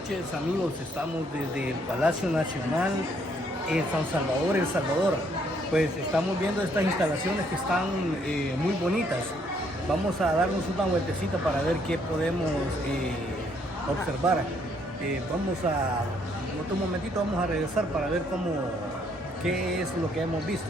noches, amigos. Estamos desde el Palacio Nacional en San Salvador, El Salvador. Pues estamos viendo estas instalaciones que están muy bonitas. Vamos a darnos una vueltecita para ver qué podemos observar. En otro momentito vamos a regresar para ver qué es lo que hemos visto.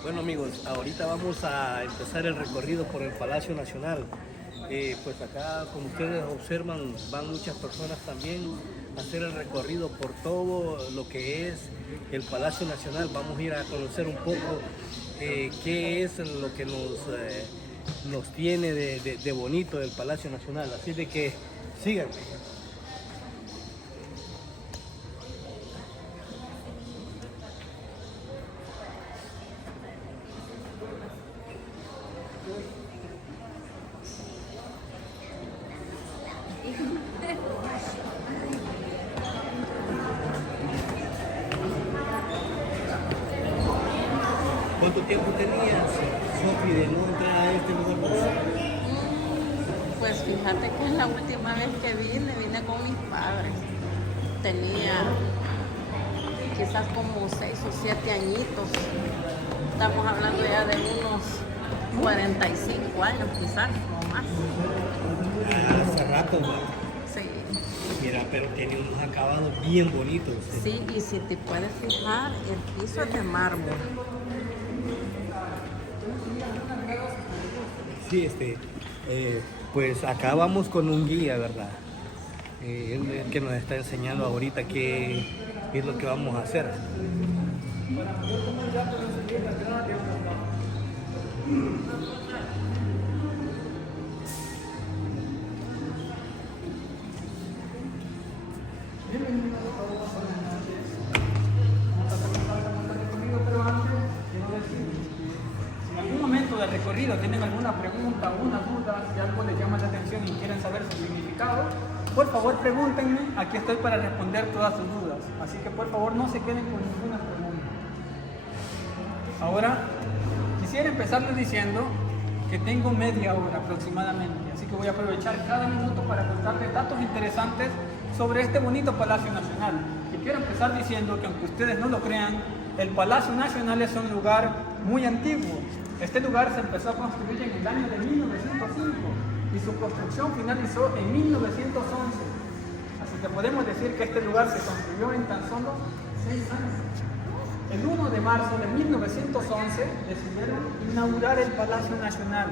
Bueno amigos, ahorita vamos a empezar el recorrido por el Palacio Nacional. Pues acá, como ustedes observan, van muchas personas también a hacer el recorrido por todo lo que es el Palacio Nacional. Vamos a ir a conocer un poco qué es lo que nos tiene de bonito el Palacio Nacional. Así de que síganme. ¿Cuánto tiempo tenías, Sofi, de no entrar a este lugar? Pues fíjate que la última vez que vine con mis padres. Tenía quizás como 6 o 7 añitos. Estamos hablando ya de unos 45 años quizás o más. Hace rato, ¿no? Sí. Mira, pero tiene unos acabados bien bonitos. Sí, y si te puedes fijar, el piso es de mármol. Sí, pues acá vamos con un guía, ¿verdad? Él es el que nos está enseñando ahorita qué es lo que vamos a hacer. En algún momento del recorrido tienen alguna pregunta o una duda, si algo les llama la atención y quieren saber su significado, por favor pregúntenme, aquí estoy para responder todas sus dudas. Así que por favor no se queden con ninguna pregunta. Ahora, quisiera empezarles diciendo que tengo media hora aproximadamente, así que voy a aprovechar cada minuto para contarles datos interesantes sobre este bonito Palacio Nacional. Y quiero empezar diciendo que aunque ustedes no lo crean, el Palacio Nacional es un lugar muy antiguo. Este lugar se empezó a construir en el año de 1905 y su construcción finalizó en 1911. Así que podemos decir que este lugar se construyó en tan solo 6 años. El 1 de marzo de 1911 decidieron inaugurar el Palacio Nacional.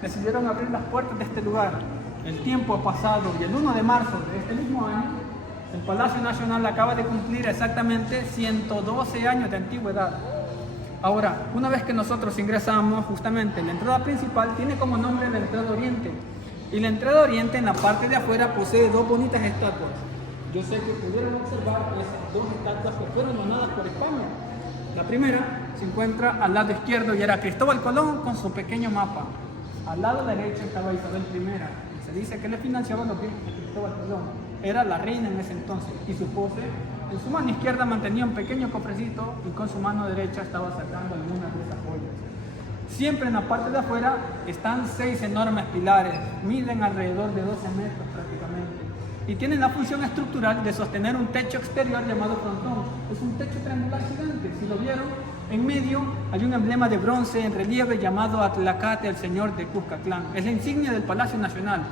Decidieron abrir las puertas de este lugar. El tiempo ha pasado y el 1 de marzo de este mismo año, el Palacio Nacional acaba de cumplir exactamente 112 años de antigüedad. Ahora, una vez que nosotros ingresamos, justamente la entrada principal tiene como nombre la entrada oriente. Y la entrada oriente en la parte de afuera posee dos bonitas estatuas. Yo sé que pudieron observar esas dos estatuas que fueron donadas por España. La primera se encuentra al lado izquierdo y era Cristóbal Colón con su pequeño mapa. Al lado derecho estaba Isabel I. Y se dice que le financiaba los viajes de Cristóbal Colón. Era la reina en ese entonces y su pose, en su mano izquierda mantenía un pequeño cofrecito y con su mano derecha estaba sacando algunas de esas joyas. Siempre en la parte de afuera están 6 enormes pilares, miden alrededor de 12 metros prácticamente y tienen la función estructural de sostener un techo exterior llamado frontón. Es un techo triangular gigante, si lo vieron, en medio hay un emblema de bronce en relieve llamado Atlacate, el señor de Cuscatlán. Es la insignia del Palacio Nacional.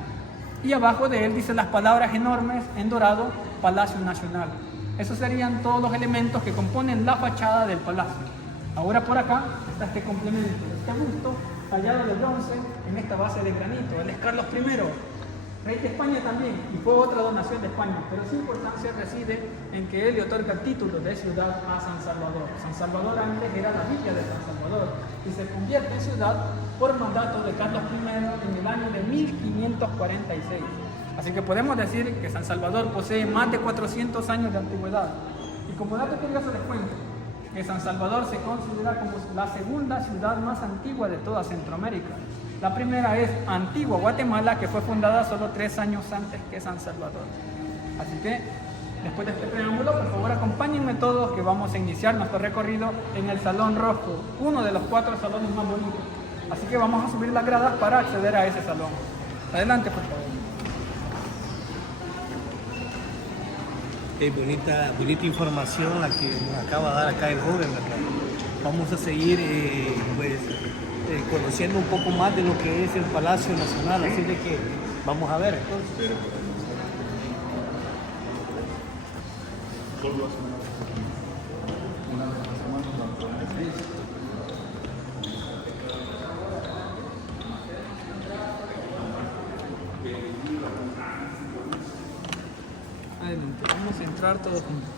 Y abajo de él dice las palabras enormes en dorado, Palacio Nacional. Esos serían todos los elementos que componen la fachada del palacio. Ahora por acá está este complemento, este busto tallado de bronce en esta base de granito. Él es Carlos I. rey de España también, y fue otra donación de España, pero su importancia reside en que él le otorga el título de ciudad a San Salvador. San Salvador antes era la villa de San Salvador y se convierte en ciudad por mandato de Carlos I en el año de 1546. Así que podemos decir que San Salvador posee más de 400 años de antigüedad. Y como dato curioso les cuento que San Salvador se considera como la segunda ciudad más antigua de toda Centroamérica. La primera es Antigua Guatemala, que fue fundada solo 3 años antes que San Salvador. Así que, después de este preámbulo, por favor acompáñenme todos que vamos a iniciar nuestro recorrido en el Salón Rojo, uno de los 4 salones más bonitos. Así que vamos a subir las gradas para acceder a ese salón. Adelante, por favor. Bonita información la que nos acaba de dar acá el joven, ¿verdad? Vamos a seguir conociendo un poco más de lo que es el Palacio Nacional, así de que vamos a ver entonces. Adelante, vamos a entrar todos juntos.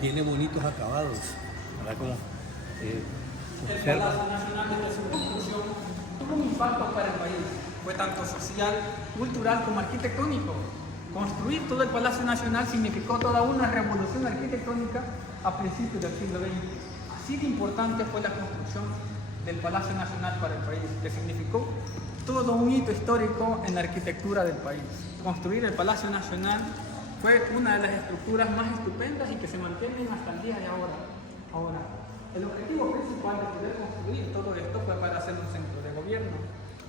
Tiene bonitos acabados, ¿verdad? Como El observa. Palacio Nacional desde su construcción tuvo un impacto para el país. Fue tanto social, cultural como arquitectónico. Construir todo el Palacio Nacional significó toda una revolución arquitectónica a principios del siglo XX. Así de importante fue la construcción del Palacio Nacional para el país, que significó todo un hito histórico en la arquitectura del país. Construir el Palacio Nacional fue una de las estructuras más estupendas y que se mantienen hasta el día de ahora. Ahora, el objetivo principal de poder construir todo esto fue para hacer un centro de gobierno,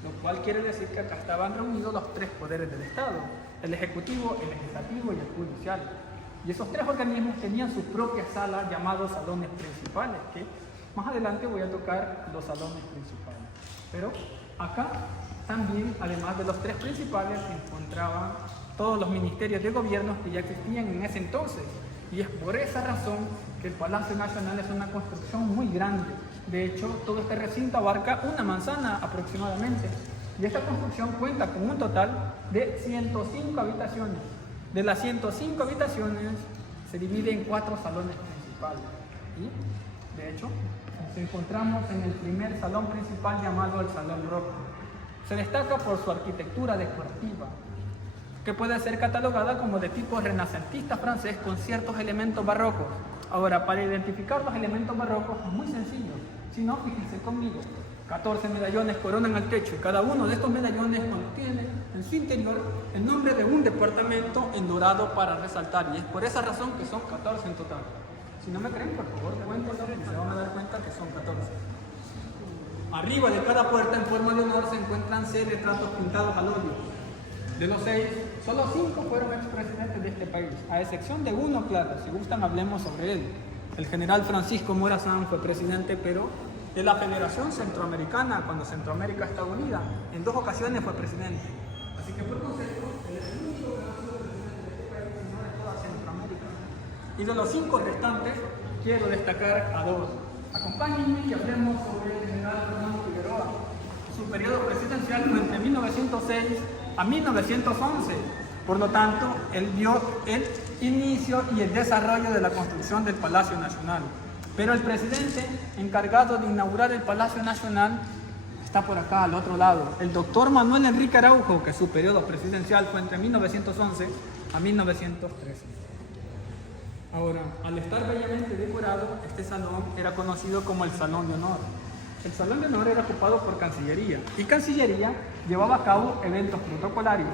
lo cual quiere decir que acá estaban reunidos los 3 poderes del Estado: el ejecutivo, el legislativo y el judicial. Y esos 3 organismos tenían sus propias salas llamados salones principales, que más adelante voy a tocar los salones principales. Pero acá también, además de los 3 principales, se encontraban todos los ministerios de gobierno que ya existían en ese entonces. Y es por esa razón que el Palacio Nacional es una construcción muy grande. De hecho, todo este recinto abarca una manzana aproximadamente. Y esta construcción cuenta con un total de 105 habitaciones. De las 105 habitaciones se divide en 4 salones principales. Y, de hecho, nos encontramos en el primer salón principal llamado el Salón Rojo. Se destaca por su arquitectura decorativa, que puede ser catalogada como de tipo renacentista francés con ciertos elementos barrocos. Ahora, para identificar los elementos barrocos es muy sencillo. Si no, fíjense conmigo. 14 medallones coronan el techo y cada uno de estos medallones contiene en su interior el nombre de un departamento en dorado para resaltar. Y es por esa razón que son 14 en total. Si no me creen, por favor, cuéntenlo y se van a dar cuenta que son 14. Arriba de cada puerta en forma de honor se encuentran 6 retratos pintados al óleo. De los 6, solo 5 fueron expresidentes de este país, a excepción de uno, claro. Si gustan, hablemos sobre él. El general Francisco Morazán fue presidente, pero de la Federación Centroamericana, cuando Centroamérica está unida. En 2 ocasiones fue presidente. Así que por concepto, él es el único que no ha sido presidente de este país, sino de toda Centroamérica. Y de los 5 restantes, quiero destacar a 2. Acompáñenme y hablemos sobre el general Fernando Figueroa. Su periodo presidencial fue entre 1906 a 1911. Por lo tanto, él vio el inicio y el desarrollo de la construcción del Palacio Nacional. Pero el presidente encargado de inaugurar el Palacio Nacional está por acá, al otro lado. El doctor Manuel Enrique Araujo, que su periodo presidencial fue entre 1911 a 1913. Ahora, al estar bellamente decorado, este salón era conocido como el Salón de Honor. El Salón de Honor era ocupado por Cancillería, y Cancillería llevaba a cabo eventos protocolarios.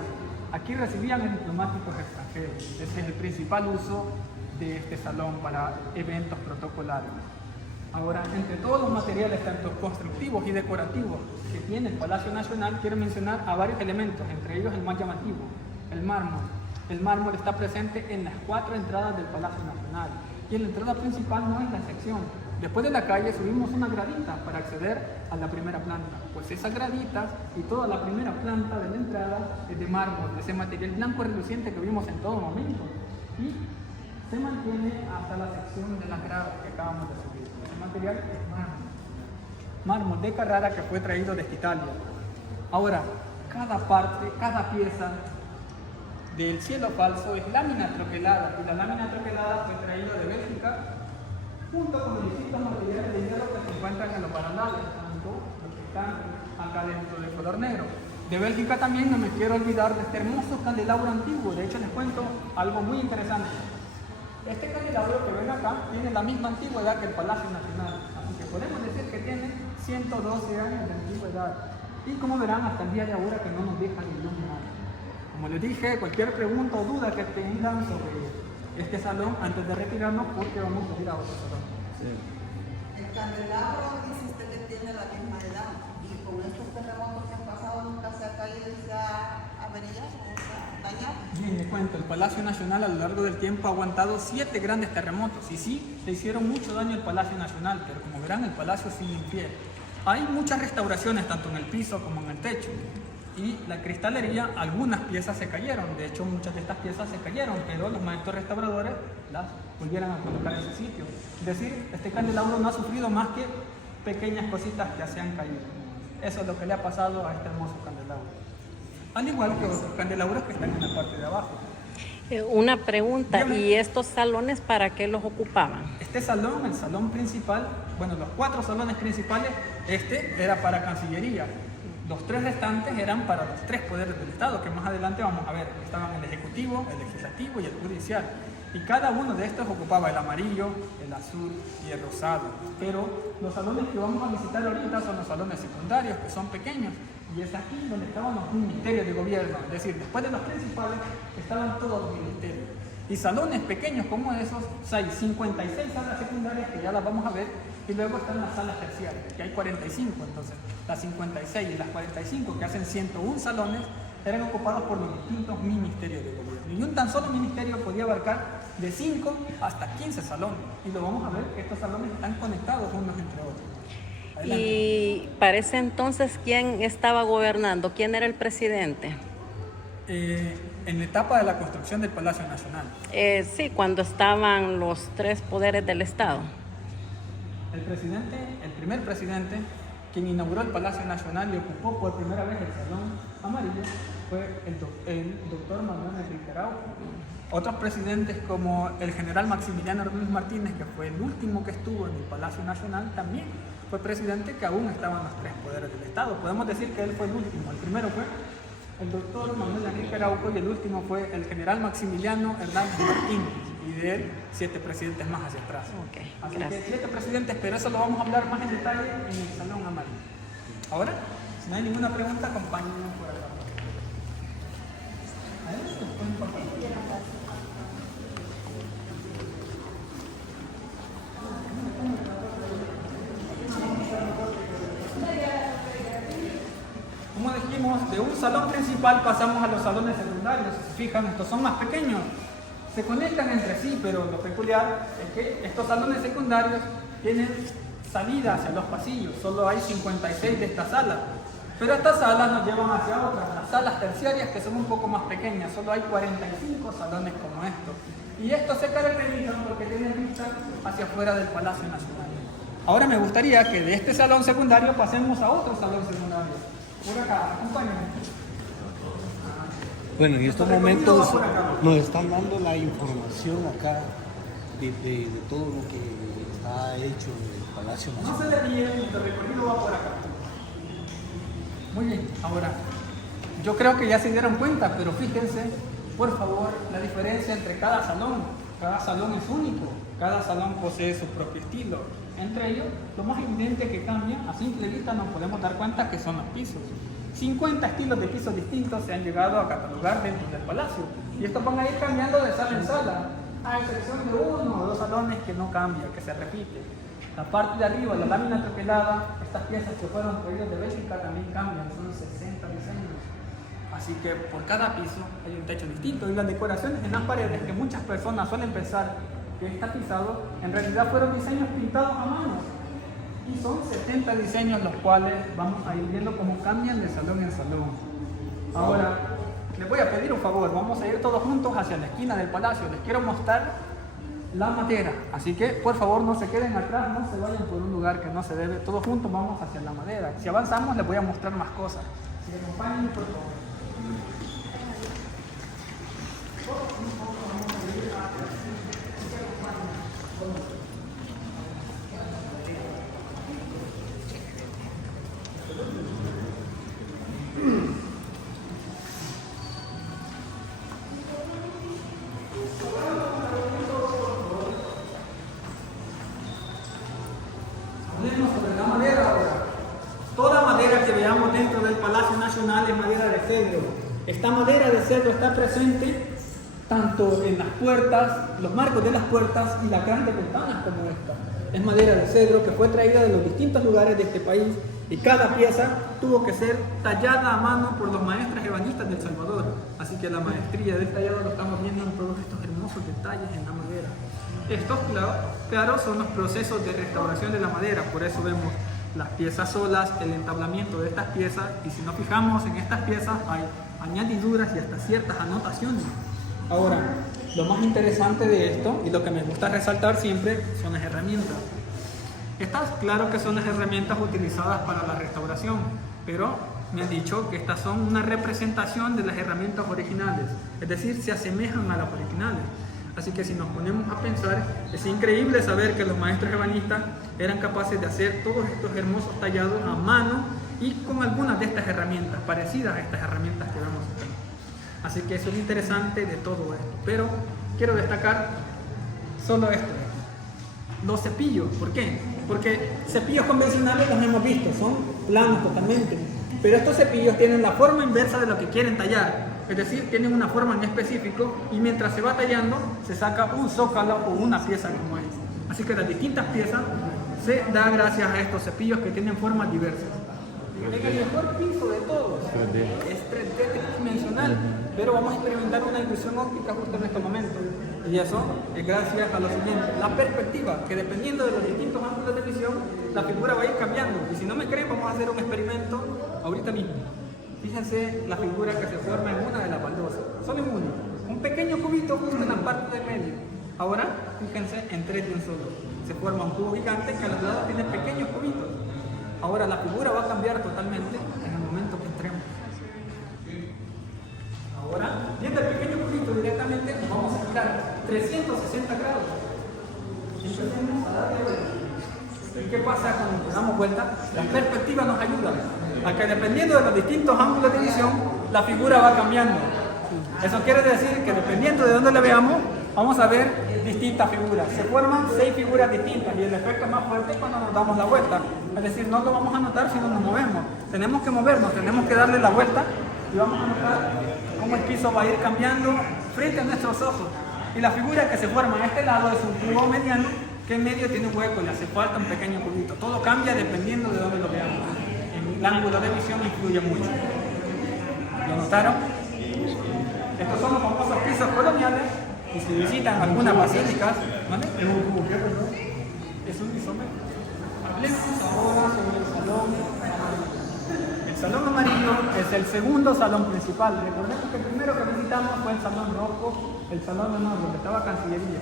Aquí recibían a diplomáticos extranjeros. Este es el principal uso de este salón para eventos protocolarios. Ahora, entre todos los materiales, tanto constructivos y decorativos, que tiene el Palacio Nacional, quiero mencionar a varios elementos, entre ellos el más llamativo, el mármol. El mármol está presente en las 4 entradas del Palacio Nacional, y en la entrada principal no es la sección. Después de la calle subimos una gradita para acceder a la primera planta. Pues esas graditas y toda la primera planta de la entrada es de mármol, de ese material blanco reluciente que vimos en todo momento. Y se mantiene hasta la sección de las gradas que acabamos de subir. El material es mármol. Mármol de Carrara que fue traído desde Italia. Ahora, cada parte, cada pieza del cielo falso es lámina troquelada, y la lámina troquelada fue traída de Bélgica junto con los distintos materiales de hierro que se encuentran en los barandales, tanto los que están acá dentro del color negro. De Bélgica también no me quiero olvidar de este hermoso candelabro antiguo. De hecho, les cuento algo muy interesante. Este candelabro que ven acá tiene la misma antigüedad que el Palacio Nacional, así que podemos decir que tiene 112 años de antigüedad. Y como verán, hasta el día de ahora que no nos dejan iluminar. Como les dije, cualquier pregunta o duda que tengan sobre este salón, antes de retirarnos, porque vamos a ir a otro salón. Sí. El candelabro dice usted que tiene la misma edad, y con estos terremotos que han pasado nunca se ha caído y se ha averiado o se ha dañado. Bien, les cuento, el Palacio Nacional a lo largo del tiempo ha aguantado 7 grandes terremotos, y sí, le hicieron mucho daño al Palacio Nacional, pero como verán, el palacio sigue infiel. Hay muchas restauraciones, tanto en el piso como en el techo. Y la cristalería, algunas piezas se cayeron. De hecho, muchas de estas piezas se cayeron, pero los maestros restauradores las volvieron a colocar en ese sitio. Es decir, este candelabro no ha sufrido más que pequeñas cositas que se han caído. Eso es lo que le ha pasado a este hermoso candelabro. Al igual que otros candelabros que están en la parte de abajo. Una pregunta, Dígame. ¿y estos salones para qué los ocupaban? Este salón, el salón principal, bueno, los 4 salones principales, este era para Cancillería. Los 3 restantes eran para los 3 poderes del Estado, que más adelante vamos a ver. Estaban el Ejecutivo, el Legislativo y el Judicial. Y cada uno de estos ocupaba el amarillo, el azul y el rosado. Pero los salones que vamos a visitar ahorita son los salones secundarios, que son pequeños. Y es aquí donde estaban los ministerios de gobierno. Es decir, después de los principales estaban todos los ministerios. Y salones pequeños como esos, hay 56 salas secundarias que ya las vamos a ver, y luego están las salas terciarias, que hay 45. Entonces, las 56 y las 45, que hacen 101 salones, eran ocupados por los distintos ministerios de gobierno. Y un tan solo ministerio podía abarcar de 5 hasta 15 salones. Y lo vamos a ver, que estos salones están conectados unos entre otros. Adelante. Y para ese entonces, ¿quién estaba gobernando? ¿Quién era el presidente? En la etapa de la construcción del Palacio Nacional. Sí, cuando estaban los 3 poderes del Estado. El primer presidente, quien inauguró el Palacio Nacional y ocupó por primera vez el Salón Amarillo, fue el doctor Manuel Enrique Araujo. Otros presidentes como el general Maximiliano Hernández Martínez, que fue el último que estuvo en el Palacio Nacional, también fue presidente que aún estaba en los 3 poderes del Estado. Podemos decir que él fue el último. El primero fue el doctor Manuel Enrique Araujo y el último fue el general Maximiliano Hernández Martínez, y de él 7 presidentes más hacia atrás. Okay, Así gracias. que 7 presidentes, pero eso lo vamos a hablar más en detalle en el Salón Amarillo. Ahora, si no hay ninguna pregunta, acompáñenme por acá. Adelante, por favor. Como dijimos, de un salón principal pasamos a los salones secundarios. Si se fijan, estos son más pequeños. Se conectan entre sí, pero lo peculiar es que estos salones secundarios tienen salida hacia los pasillos. Solo hay 56 de estas salas. Pero estas salas nos llevan hacia otras, las salas terciarias, que son un poco más pequeñas. Solo hay 45 salones como estos. Y estos se caracterizan porque tienen vista hacia afuera del Palacio Nacional. Ahora me gustaría que de este salón secundario pasemos a otro salón secundario. Por acá, acompáñenme. Bueno, en estos momentos nos están dando la información acá de todo lo que está hecho en el Palacio No Nacional. se desvíen, nuestro recorrido va por acá. Muy bien, ahora, yo creo que ya se dieron cuenta, pero fíjense, por favor, la diferencia entre cada salón. Cada salón es único, cada salón posee su propio estilo. Entre ellos, lo más evidente que cambia, a simple vista nos podemos dar cuenta que son los pisos. 50 estilos de pisos distintos se han llegado a catalogar dentro del palacio. Y estos van a ir cambiando de sala en sala, a excepción de 1 o 2 salones que no cambian, que se repite. La parte de arriba, la lámina troquelada, estas piezas que fueron traídas de Bélgica también cambian, son 60 diseños. Así que por cada piso hay un techo distinto. Y las decoraciones en las paredes, que muchas personas suelen pensar que está pisado, en realidad fueron diseños pintados a mano. Y son 70 diseños los cuales vamos a ir viendo cómo cambian de salón en salón. Ahora, les voy a pedir un favor, vamos a ir todos juntos hacia la esquina del palacio. Les quiero mostrar la madera. Así que por favor no se queden atrás, no se vayan por un lugar que no se debe. Todos juntos vamos hacia la madera. Si avanzamos les voy a mostrar más cosas. Si me acompañan, por favor. Hablemos sobre la madera ahora. Toda madera que veamos dentro del Palacio Nacional es madera de cedro. Esta madera de cedro está presente tanto en las puertas, los marcos de las puertas y las grandes ventanas como esta. Es madera de cedro que fue traída de los distintos lugares de este país y cada pieza tuvo que ser tallada a mano por los maestros ebanistas del Salvador. Así que la maestría del tallado lo estamos viendo en todos estos hermosos detalles en la madera. Estos, claro, son los procesos de restauración de la madera, por eso vemos las piezas solas, el entablamiento de estas piezas, y si nos fijamos en estas piezas hay añadiduras y hasta ciertas anotaciones. Ahora, lo más interesante de esto, y lo que me gusta resaltar siempre, son las herramientas. Estas, claro que son las herramientas utilizadas para la restauración, pero me han dicho que estas son una representación de las herramientas originales, es decir, se asemejan a las originales. Así que si nos ponemos a pensar, es increíble saber que los maestros ebanistas eran capaces de hacer todos estos hermosos tallados a mano y con algunas de estas herramientas, parecidas a estas herramientas que vemos aquí. Así que eso es interesante de todo esto. Pero quiero destacar solo esto. Los cepillos, ¿por qué? Porque cepillos convencionales los hemos visto, son planos totalmente. Pero estos cepillos tienen la forma inversa de lo que quieren tallar. Es decir, tienen una forma en específico y mientras se va tallando se saca un zócalo o una pieza como esta. Así que las distintas piezas se da gracias a estos cepillos que tienen formas diversas. En el mejor piso de todos es 3D tridimensional, pero vamos a experimentar una ilusión óptica justo en este momento. Y eso es gracias a lo siguiente, la perspectiva, que dependiendo de los distintos ángulos de visión, la figura va a ir cambiando. Y si no me creen, vamos a hacer un experimento ahorita mismo. Fíjense la figura que se forma en una de las baldosas, solo en una, un pequeño cubito justo en la parte del medio. Ahora, fíjense en tres de un solo. Se forma un cubo gigante que a los lados tiene pequeños cubitos. Ahora la figura va a cambiar totalmente en el momento que entremos. Ahora, viendo el pequeño cubito directamente, nos vamos a girar 360 grados. Empecemos a darle vuelta. ¿Y qué pasa cuando nos damos vuelta? La perspectiva nos ayuda a que dependiendo de los distintos ángulos de visión, la figura va cambiando. Eso quiere decir que dependiendo de dónde la veamos, vamos a ver distintas figuras. Se forman 6 figuras distintas y el efecto más fuerte es cuando nos damos la vuelta. Es decir, no lo vamos a notar si no nos movemos. Tenemos que movernos, tenemos que darle la vuelta y vamos a notar cómo el piso va a ir cambiando frente a nuestros ojos. Y la figura que se forma a este lado es un cubo mediano que en medio tiene un hueco y le hace falta un pequeño cubito. Todo cambia dependiendo de dónde lo veamos. El ángulo de visión influye mucho. ¿Lo notaron? Estos son los famosos pisos coloniales y si visitan algunas basílicas, ¿vale? Es un isómetro. Hablemos ahora sobre el salón amarillo. El salón amarillo es el segundo salón principal. Recordemos que el primero que visitamos fue el salón rojo, el salón de honor, donde estaba Cancillería.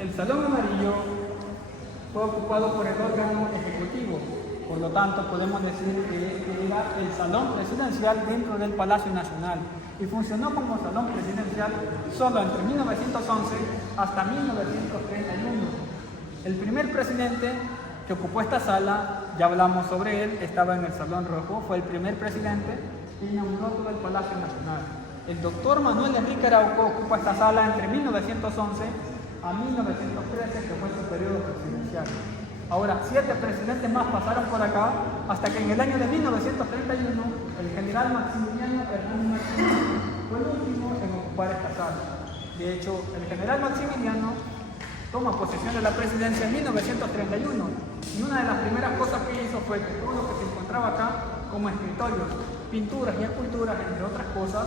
El salón amarillo fue ocupado por el órgano ejecutivo. Por lo tanto, podemos decir que este era el salón presidencial dentro del Palacio Nacional y funcionó como salón presidencial solo entre 1911 hasta 1931. El primer presidente que ocupó esta sala, ya hablamos sobre él, estaba en el Salón Rojo, fue el primer presidente que inauguró todo el Palacio Nacional. El doctor Manuel Enrique Arauco ocupa esta sala entre 1911 a 1913, que fue su periodo presidencial. Ahora, 7 presidentes más pasaron por acá, hasta que en el año de 1931, el general Maximiliano Hernández Martínez fue el último en ocupar esta sala. De hecho, el general Maximiliano toma posesión de la presidencia en 1931, y una de las primeras cosas que hizo fue que todo lo que se encontraba acá, como escritorios, pinturas y esculturas, entre otras cosas,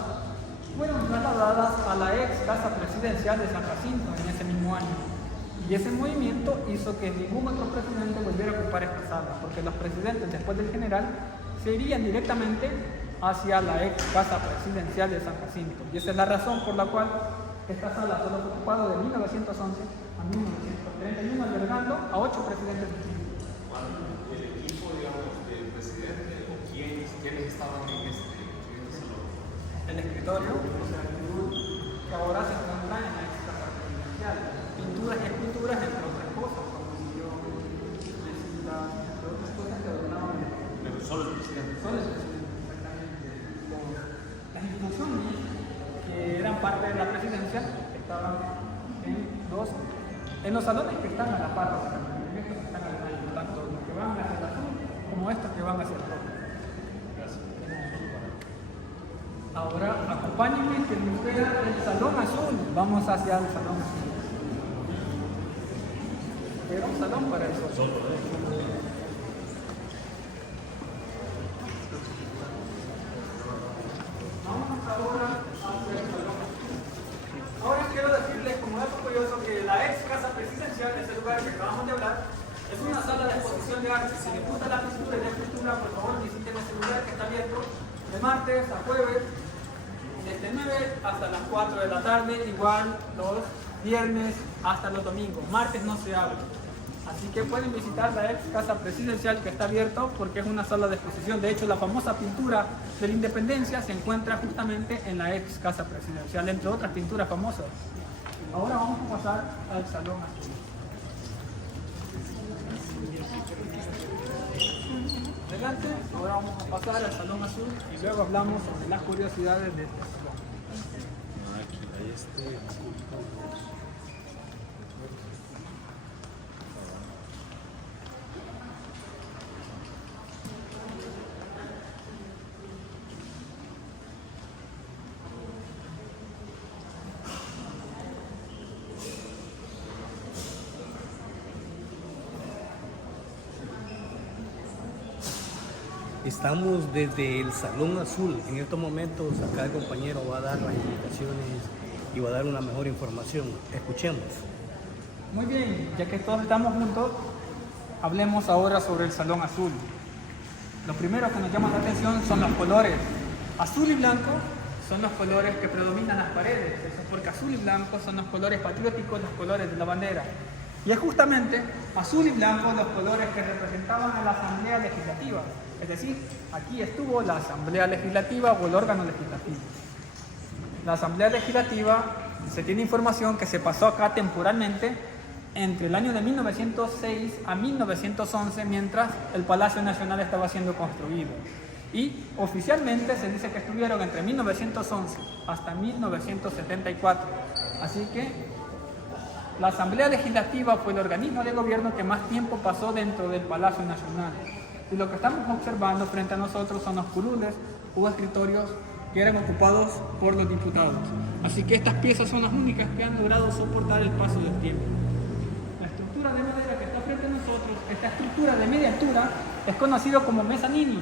fueron trasladadas a la ex casa presidencial de San Jacinto en ese mismo año. Y ese movimiento hizo que ningún otro presidente volviera a ocupar esta sala, porque los presidentes después del general se irían directamente hacia la ex casa presidencial de San Jacinto. Y esa es la razón por la cual Esta sala solo fue ocupada de 1911 a 1931, albergando a 8 presidentes distintos. El equipo, digamos, del presidente, o quiénes estaban en este salón. El escritorio, o sea, el tour que ahora se encuentra en la ex casa presidencial. Pinturas y esculturas, entre otras cosas, como mesitas, entre otras cosas que adornaban Solo el presidente. solo el presidente, exactamente. Las instituciones que eran parte de la presidencia estaban en los salones que están a la par, en estos que están al medio, tanto los que van hacia el azul como estos que van hacia el rojo. Ahora acompáñenme que me espera el salón azul. Vamos hacia el salón azul. Era un salón para el sol. Vamos ahora hacia el salón azul. Ahora quiero decirles como dato curioso que la ex casa presidencial, ese lugar que acabamos de hablar, es una sala de exposición de arte. Si les gusta la pintura y la escultura, por favor visiten ese lugar que está abierto de martes a jueves, desde 9 hasta las 4 de la tarde, igual los viernes hasta los domingos. Martes no se abre. Así que pueden visitar la ex casa presidencial que está abierto porque es una sala de exposición. De hecho, la famosa pintura de la Independencia se encuentra justamente en la ex casa presidencial, entre otras pinturas famosas. Ahora vamos a pasar al salón azul. Adelante, ahora vamos a pasar al salón azul y luego hablamos sobre las curiosidades de este salón. Estamos desde el Salón Azul. En estos momentos acá el compañero va a dar las indicaciones y va a dar una mejor información. Escuchemos. Muy bien, ya que todos estamos juntos, hablemos ahora sobre el Salón Azul. Lo primero que nos llama la atención son los colores. Azul y blanco son los colores que predominan las paredes, eso porque azul y blanco son los colores patrióticos, los colores de la bandera. Y es justamente azul y blanco los colores que representaban a la Asamblea Legislativa. Es decir, aquí estuvo la Asamblea Legislativa o el órgano legislativo. La Asamblea Legislativa, se tiene información que se pasó acá temporalmente entre el año de 1906 a 1911, mientras el Palacio Nacional estaba siendo construido. Y oficialmente se dice que estuvieron entre 1911 hasta 1974. Así que la Asamblea Legislativa fue el organismo de gobierno que más tiempo pasó dentro del Palacio Nacional. Y lo que estamos observando frente a nosotros son los curules o escritorios que eran ocupados por los diputados. Así que estas piezas son las únicas que han logrado soportar el paso del tiempo. La estructura de madera que está frente a nosotros, esta estructura de media altura, es conocido como mezzanini.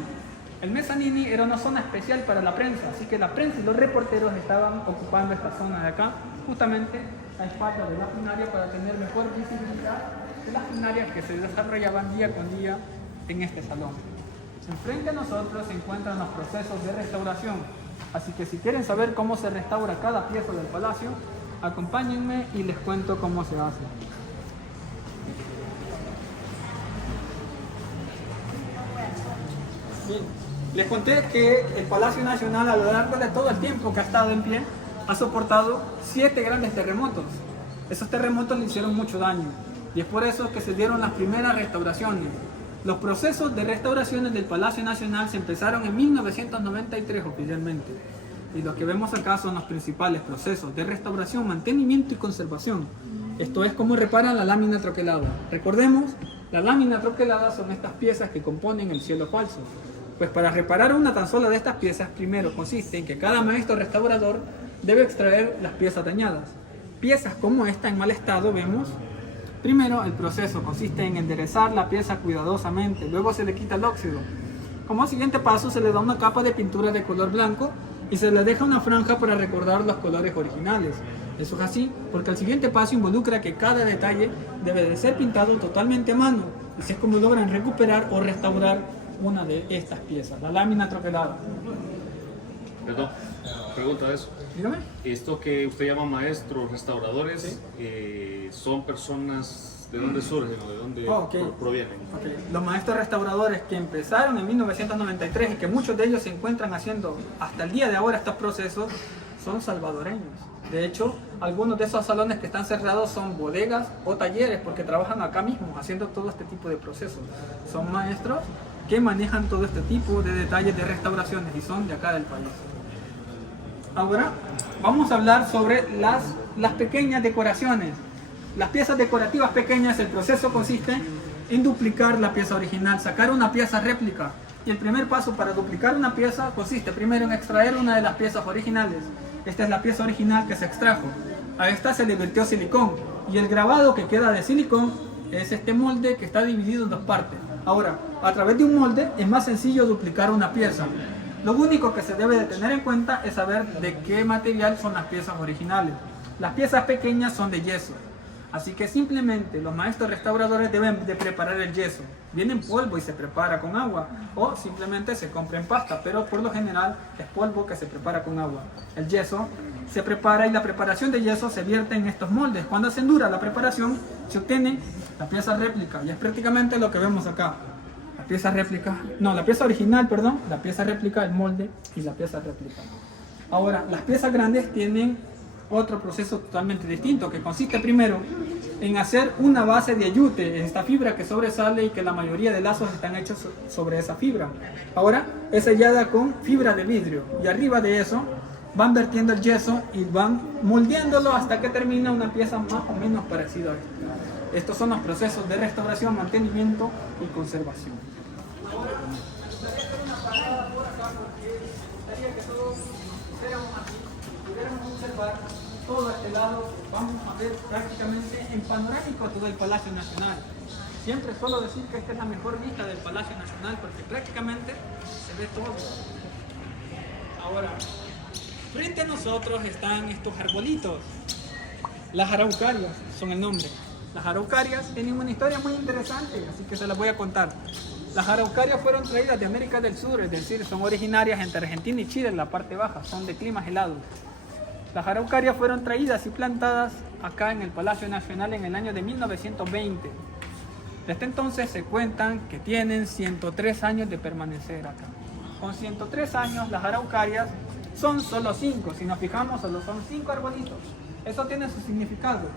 El mezzanini era una zona especial para la prensa, así que la prensa y los reporteros estaban ocupando esta zona de acá, justamente a espaldas de la plenaria, para tener mejor visibilidad de las plenarias que se desarrollaban día con día en este salón. Enfrente a nosotros se encuentran los procesos de restauración, así que si quieren saber cómo se restaura cada pieza del palacio, acompáñenme y les cuento cómo se hace. Bien, les conté que el Palacio Nacional, a lo largo de todo el tiempo que ha estado en pie, ha soportado 7 grandes terremotos. Esos terremotos le hicieron mucho daño y es por eso que se dieron las primeras restauraciones. Los procesos de restauraciones del Palacio Nacional se empezaron en 1993 oficialmente. Y lo que vemos acá son los principales procesos de restauración, mantenimiento y conservación. Esto es cómo reparan la lámina troquelada. Recordemos, la lámina troquelada son estas piezas que componen el cielo falso. Pues para reparar una tan sola de estas piezas, primero consiste en que cada maestro restaurador debe extraer las piezas dañadas. Piezas como esta en mal estado vemos. Primero, el proceso consiste en enderezar la pieza cuidadosamente, luego se le quita el óxido. Como siguiente paso se le da una capa de pintura de color blanco y se le deja una franja para recordar los colores originales. Eso es así porque el siguiente paso involucra que cada detalle debe de ser pintado totalmente a mano. Así es como logran recuperar o restaurar una de estas piezas, la lámina troquelada. Perdón. pregunta de eso. Dígame. Esto que usted llama maestros, restauradores, ¿son personas de dónde surgen o de dónde provienen? Okay. Los maestros restauradores que empezaron en 1993 y que muchos de ellos se encuentran haciendo hasta el día de ahora estos procesos son salvadoreños. De hecho, algunos de esos salones que están cerrados son bodegas o talleres porque trabajan acá mismo haciendo todo este tipo de procesos. Son maestros que manejan todo este tipo de detalles de restauraciones y son de acá del país. Ahora vamos a hablar sobre las pequeñas decoraciones. Las piezas decorativas pequeñas, el proceso consiste en duplicar la pieza original, sacar una pieza réplica. Y el primer paso para duplicar una pieza consiste primero en extraer una de las piezas originales. Esta es la pieza original que se extrajo. A esta se le vertió silicón y el grabado que queda de silicón es este molde que está dividido en dos partes. Ahora, a través de un molde es más sencillo duplicar una pieza. Lo único que se debe de tener en cuenta es saber de qué material son las piezas originales. Las piezas pequeñas son de yeso. Así que simplemente los maestros restauradores deben de preparar el yeso. Viene en polvo y se prepara con agua o simplemente se compra en pasta, pero por lo general es polvo que se prepara con agua. El yeso se prepara y la preparación de yeso se vierte en estos moldes. Cuando se endura la preparación se obtiene la pieza réplica y es prácticamente lo que vemos acá. La pieza réplica, no, la pieza original, perdón, la pieza réplica, el molde y la pieza réplica. Ahora, las piezas grandes tienen otro proceso totalmente distinto, que consiste primero en hacer una base de ayute, esta fibra que sobresale y que la mayoría de lazos están hechos sobre esa fibra. Ahora es sellada con fibra de vidrio y arriba de eso van vertiendo el yeso y van moldeándolo hasta que termina una pieza más o menos parecida a esta. Estos son los procesos de restauración, mantenimiento y conservación. Ahora, pudiéramos observar todo este lado, vamos a ver prácticamente en panorámico todo el Palacio Nacional. Siempre suelo decir que esta es la mejor vista del Palacio Nacional porque prácticamente se ve todo. Ahora, frente a nosotros están estos arbolitos. Las araucarias son el nombre. Las araucarias tienen una historia muy interesante, así que se las voy a contar. Las araucarias fueron traídas de América del Sur, es decir, son originarias entre Argentina y Chile en la parte baja, son de climas helados. Las araucarias fueron traídas y plantadas acá en el Palacio Nacional en el año de 1920. Desde entonces se cuentan que tienen 103 años de permanecer acá. Con 103 años las araucarias son solo 5, si nos fijamos solo son 5 arbolitos. Eso tiene su significado.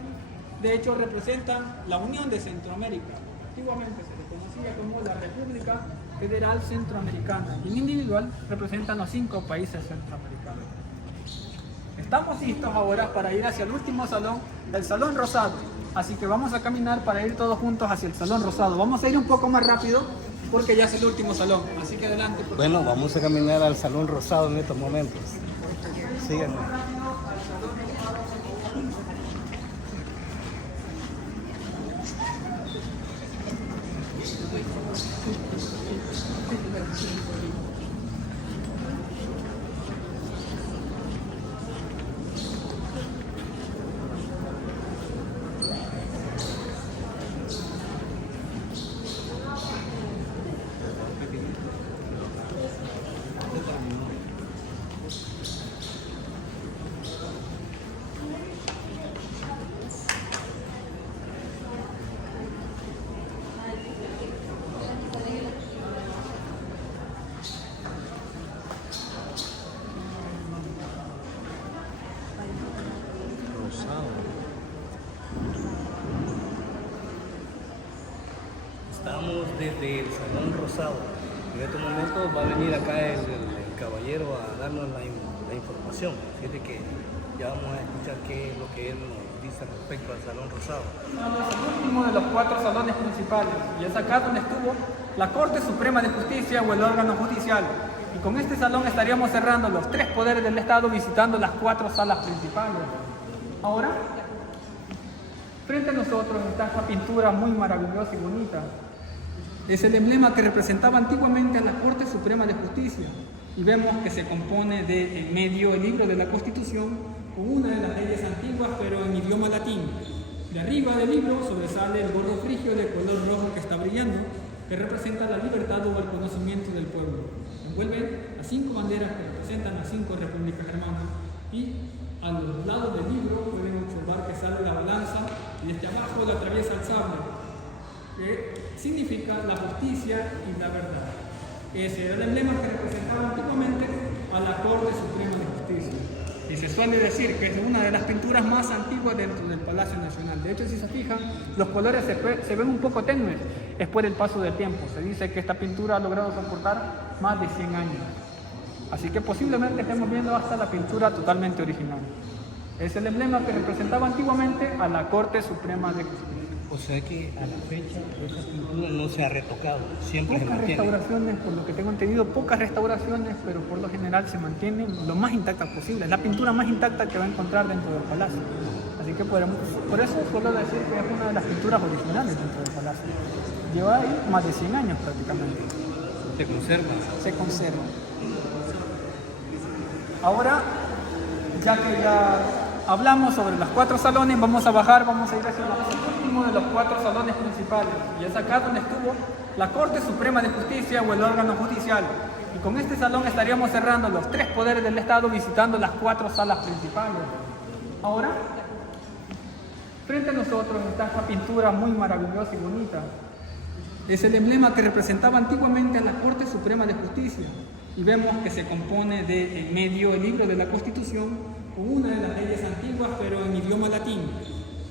De hecho representan la Unión de Centroamérica. Antiguamente se le conocía como la República Federal Centroamericana y en individual representan los 5 países centroamericanos. Estamos listos ahora para ir hacia el último salón, el Salón Rosado. Así que vamos a caminar para ir todos juntos hacia el Salón Rosado. Vamos a ir un poco más rápido porque ya es el último salón. Así que adelante. Bueno, vamos a caminar al Salón Rosado en estos momentos. Síganme. Estamos desde el Salón Rosado. En este momento va a venir acá el caballero a darnos la información. Así de que ya vamos a escuchar qué es lo que él nos dice respecto al Salón Rosado. Es el último de los 4 salones principales y es acá donde estuvo la Corte Suprema de Justicia o el órgano judicial. Y con este salón estaríamos cerrando los 3 poderes del Estado visitando las 4 salas principales. Ahora, frente a nosotros está esta pintura muy maravillosa y bonita. Es el emblema que representaba antiguamente a la Corte Suprema de Justicia. Y vemos que se compone de, en medio, el libro de la Constitución con una de las leyes antiguas, pero en idioma latín. De arriba del libro sobresale el gorro frigio de color rojo que está brillando, que representa la libertad o el conocimiento del pueblo. Envuelve las 5 banderas que representan las 5 repúblicas hermanas, y a los lados del libro pueden observar que sale la balanza y desde abajo la atraviesa el sable, que significa la justicia y la verdad. Ese era el emblema que representaba antiguamente a la Corte Suprema de Justicia. Y se suele decir que es una de las pinturas más antiguas dentro del Palacio Nacional. De hecho, si se fijan, los colores se ven un poco tenues. Es por el paso del tiempo. Se dice que esta pintura ha logrado soportar más de 100 años. Así que posiblemente estemos viendo hasta la pintura totalmente original. Es el emblema que representaba antiguamente a la Corte Suprema de Justicia. O sea que a la fecha esa pintura no se ha retocado, siempre se Pocas mantiene. restauraciones, por lo que tengo entendido, pocas restauraciones, pero por lo general se mantienen lo más intacta posible. Es la pintura más intacta que va a encontrar dentro del palacio. Así que por eso suelo decir que es una de las pinturas originales dentro del palacio. Lleva ahí más de 100 años prácticamente. Se conserva. Se conserva. Ahora, ya que ya hablamos sobre los 4 salones, vamos a bajar, vamos a ir hacia el último de los 4 salones principales. Y es acá donde estuvo la Corte Suprema de Justicia o el órgano judicial. Y con este salón estaríamos cerrando los 3 poderes del Estado, visitando las 4 salas principales. Ahora, frente a nosotros está esta pintura muy maravillosa y bonita. Es el emblema que representaba antiguamente a la Corte Suprema de Justicia. Y vemos que se compone de, en medio, el libro de la Constitución, con una de las leyes antiguas, pero en idioma latín.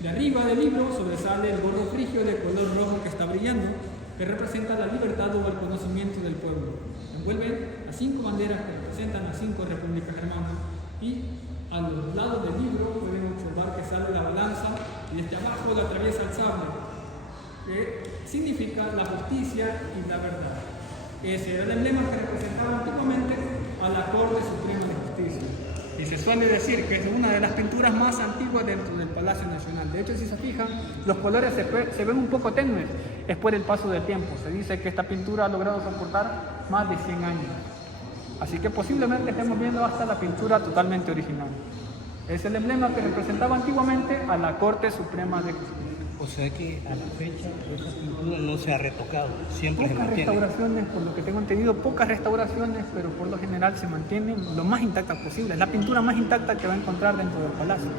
De arriba del libro sobresale el gorro frigio de color rojo que está brillando, que representa la libertad o el conocimiento del pueblo. Envuelve las 5 banderas que representan las 5 repúblicas hermanas, y a los lados del libro pueden observar que sale la balanza y desde abajo la atraviesa el sable, que significa la justicia y la verdad. Ese era el emblema que representaba antiguamente a la Corte Suprema de Justicia. Y se suele decir que es una de las pinturas más antiguas dentro del Palacio Nacional. De hecho, si se fijan, los colores se ven un poco tenues. Es por el paso del tiempo. Se dice que esta pintura ha logrado soportar más de 100 años. Así que posiblemente estemos viendo hasta la pintura totalmente original. Es el emblema que representaba antiguamente a la Corte Suprema de Justicia. O sea que a la fecha esa pintura no se ha retocado, siempre se Pocas mantiene. restauraciones, por lo que tengo entendido, pocas restauraciones, pero por lo general se mantienen lo más intacta posible. Es la pintura más intacta que va a encontrar dentro del palacio.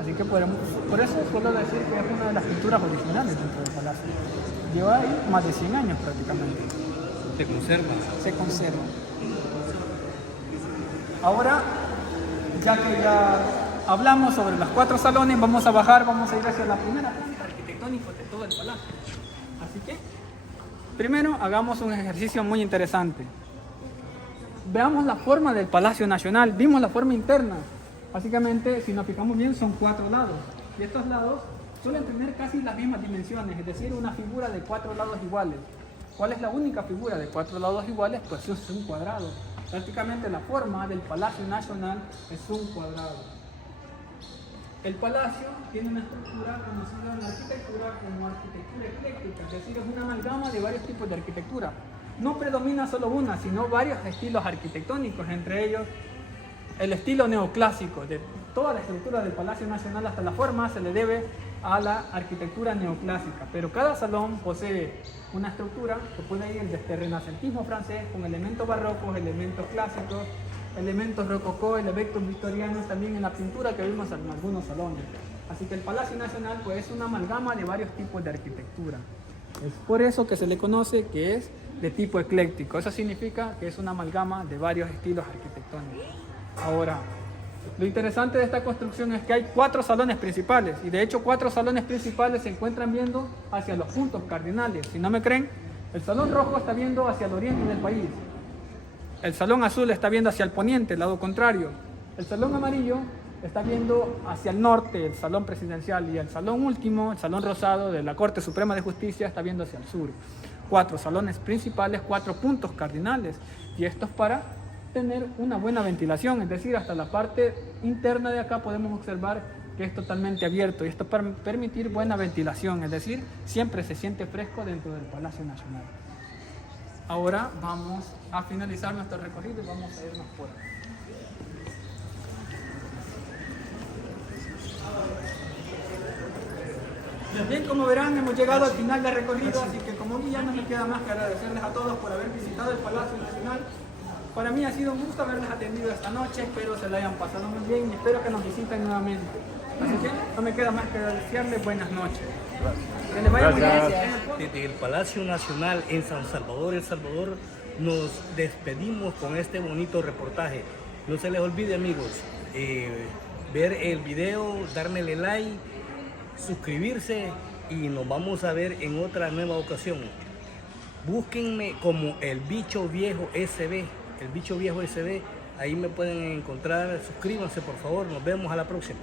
Así que por eso suelo decir que es una de las pinturas originales dentro del palacio. Lleva ahí más de 100 años prácticamente. Se conserva. Se conserva. Ahora, ya que ya hablamos sobre los 4 salones, vamos a bajar, vamos a ir hacia la primera punta arquitectónica de todo el palacio. Así que, primero hagamos un ejercicio muy interesante. Veamos la forma del Palacio Nacional. Vimos la forma interna. Básicamente, si nos fijamos bien, son 4 lados. Y estos lados suelen tener casi las mismas dimensiones, es decir, una figura de 4 lados iguales. ¿Cuál es la única figura de 4 lados iguales? Pues es un cuadrado. Prácticamente la forma del Palacio Nacional es un cuadrado. El palacio tiene una estructura conocida en la arquitectura como arquitectura ecléctica, es decir, es una amalgama de varios tipos de arquitectura. No predomina solo una, sino varios estilos arquitectónicos, entre ellos el estilo neoclásico. De toda la estructura del Palacio Nacional hasta la forma se le debe a la arquitectura neoclásica, pero cada salón posee una estructura que puede ir desde el renacentismo francés con elementos barrocos, elementos clásicos, elementos rococó, elementos victorianos también en la pintura que vimos en algunos salones. Así que el Palacio Nacional pues, es una amalgama de varios tipos de arquitectura. Es por eso que se le conoce que es de tipo ecléctico. Eso significa que es una amalgama de varios estilos arquitectónicos. Ahora, lo interesante de esta construcción es que hay 4 salones principales y de hecho 4 salones principales se encuentran viendo hacia los puntos cardinales. Si no me creen, el salón rojo está viendo hacia el oriente del país. El salón azul está viendo hacia el poniente, el lado contrario. El salón amarillo está viendo hacia el norte, el salón presidencial, y el salón último, el salón rosado de la Corte Suprema de Justicia, está viendo hacia el sur. 4 salones principales, 4 puntos cardinales, y esto es para tener una buena ventilación, es decir, hasta la parte interna de acá podemos observar que es totalmente abierto, y esto para permitir buena ventilación, es decir, siempre se siente fresco dentro del Palacio Nacional. Ahora vamos a finalizar nuestro recorrido y vamos a irnos por ahí. Bien, como verán, hemos llegado al final del recorrido, así que como guía no me queda más que agradecerles a todos por haber visitado el Palacio Nacional. Para mí ha sido un gusto haberles atendido esta noche, espero se la hayan pasado muy bien y espero que nos visiten nuevamente. Así que no me queda más que desearles buenas noches. Que les vaya muy bien. Desde el Palacio Nacional en San Salvador, El Salvador, nos despedimos con este bonito reportaje. No se les olvide, amigos, ver el video, darle like, suscribirse y nos vamos a ver en otra nueva ocasión. Búsquenme como El Bicho Viejo SB, El Bicho Viejo SB, ahí me pueden encontrar. Suscríbanse, por favor, nos vemos a la próxima.